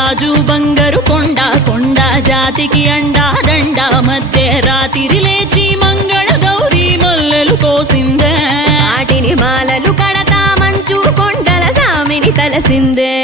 రాజు బంగారు కొండ కొండ జాతికి అండా దండ మధ్య రాత్రి లేచి మంగళ గౌరీ మల్లెలు కోసిందే వాటిని మాలలు కడతా మంచు కొండల సామిని తలసిందే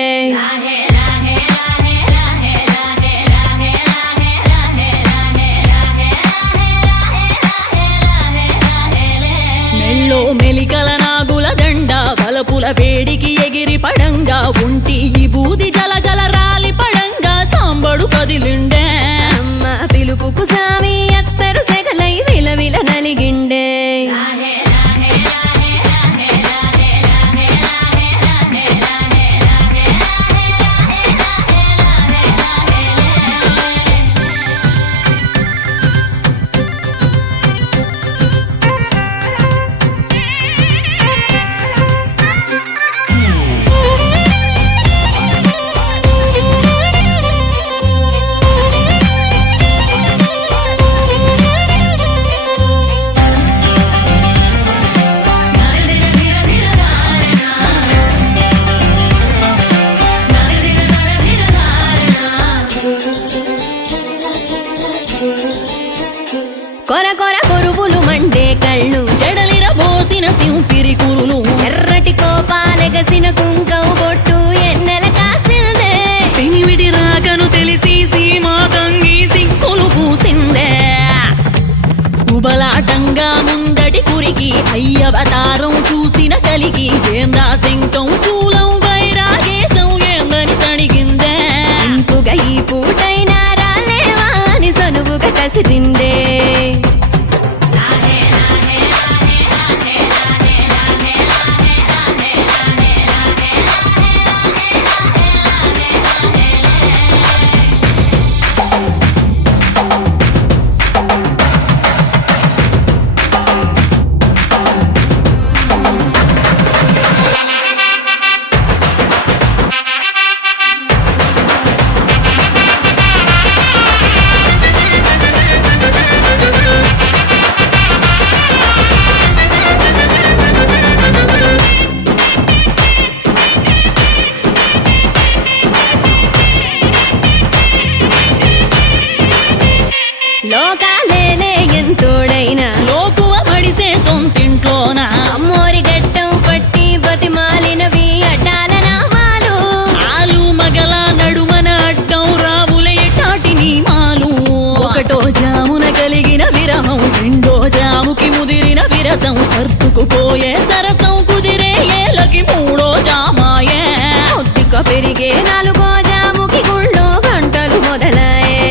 మెల్లో మెలికల నాగుల దండ బలపుల వేడికి ఎగిరి పడంగా ఉంటి ఈ బూది జల జల రాలి పడంగా సాంబడు కదిలిండే అమ్మ పిలుపుకు సామి అత్తరు సెగలై విలవిల నలిగిండే కొర కొర కొరువులు మండే కళ్ళు చెడలిర బోసిన సింపిరి కురులు ఎర్రటి కోపాలెగసిన కుంకం బొట్టు ఎన్నెల కాసిందే పెనివిడి రాకను తెలిసి సీమా తంగి సిక్కులు పూసిందే ఉబలాటంగా ముందటి కురికి అయ్యవతారం చూసిన కలిగి ఏందా శంకం చూలం వైరాగేశం ఏందని సణిగిందే ఇంకుగా ఈ పూటైనా రాలేవా అని సనువుగా కసిరిందే లోకాలేలే ఎంతోడైనా లోకువ మడిసే సొంతింట్లోన అమ్మోరి గట్టం పట్టి బతిమాలినవి అడ్డాల నామాలు ఆలు మగల నడుమన అడ్డం రావుల ఎటాటి నీమాలు ఒకటో జామున కలిగిన విరహం రెండో జాముకి ముదిరిన విరసం సర్దుకుపోయే సరసం కుదిరే ఏలకి మూడో జామాయే ఒత్తిక పెరిగే నాలుగో జాముకి గుళ్ళో గంటలు మొదలయ్యే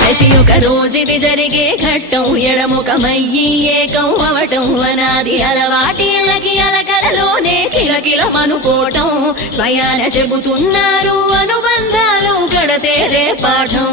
ప్రతి ఒక్క రోజుది జరిగే ఘట్టం ఎడముఖమయ్యి ఏకం అవటం అనాది అలవాటిళ్ళకి అలకలలోనే కిలకిలమనుకోవటం స్వయాన చెబుతున్నారు అనుబంధాలు గడతేరే పాఠం